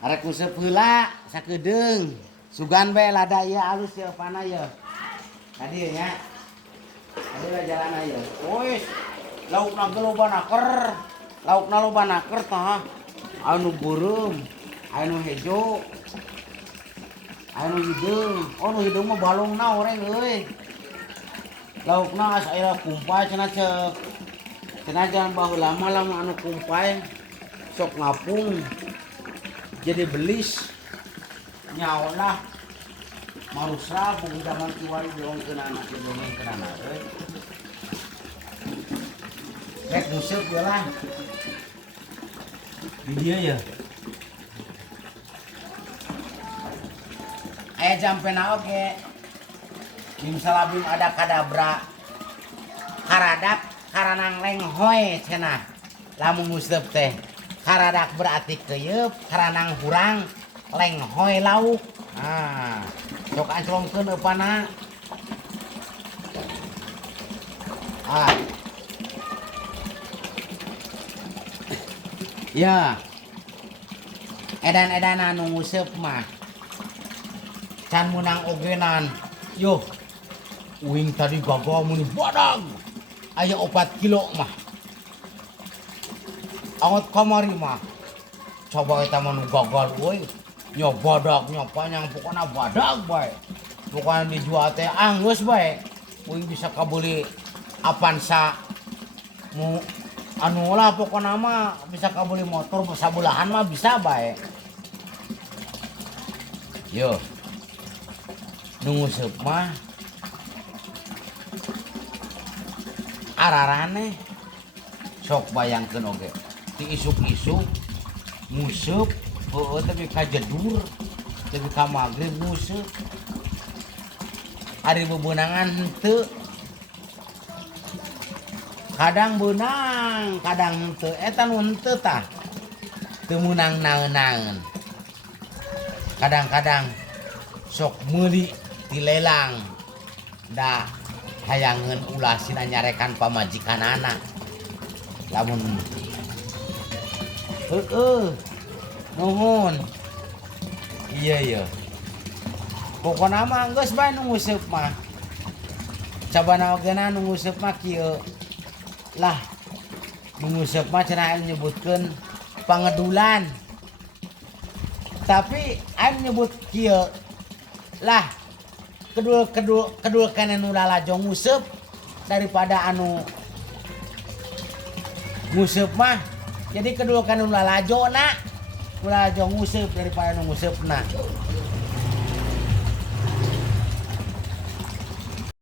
Arek useup heula sakedeung. Sugan bae lada ieu alus ieu pana ieu. Tadi nya. Tadi we jalan ieu. Wis. Laukna ge loba naker. Laukna loba naker tah. Anu beureum, anu hejo. Anu hideung. Oh nu hideung mah balongna oreng euy. Laukna asa aya kumpay cenah ceuk. Cenah jangan baheula mah lamun anu kumpay sok ngapung. Jadi belis nyaolah marusra bung zaman kiwari diongkeun anak didongengkeun anak euy. Rek museup we lah. Di dieu ya. Aya jampena oge. Nimsalabim ada kadabra. Karadak karanang lenghoy cenah. Lamun museup teh. Karadak berarti keyeup, karanang hurang, lenghoy lauk. Nah, sok anclongkeun eupana. Ah. Ya. Edan-edanan nu nguseup mah. Can munang ogenan. Yo. Uing tadi gagal mun badag. Aya 4 kilo mah. Angot kamari mah coba kita mah nu gagal euy nya badag nya panjang pokona badag bae pokona dijual teh anggeus bae euy bisa kabeli Avanza mu anu lah pokona mah bisa kabeli motor sabulahan mah bisa bae yo nu nguseup mah ararane sok bayangkeun oge isuk-isuk nguseup heueuh tapi ka jedur tapi ka magrib nguseup ari bebeunangan henteu kadang beunang kadang henteu eta nu henteu tah teu meunang naeun-naeun kadang-kadang sok meuli ti lelang da hayangeun ulah sina nyarekan pamajikanana lamun nuhun. Iya. Pokona mah geus bae nu nguseup mah. Cabana ogeuna nu nguseup mah kieu. Lah, nu nguseup mah cenah aing nyebutkeun pangedulan. Tapi aing nyebut kieu. Lah, kedul kana nu lalajong nguseup daripada anu nguseup mah. Jadi kedua kan ulah lajona, ulah nguseup daripada nu nguseup na.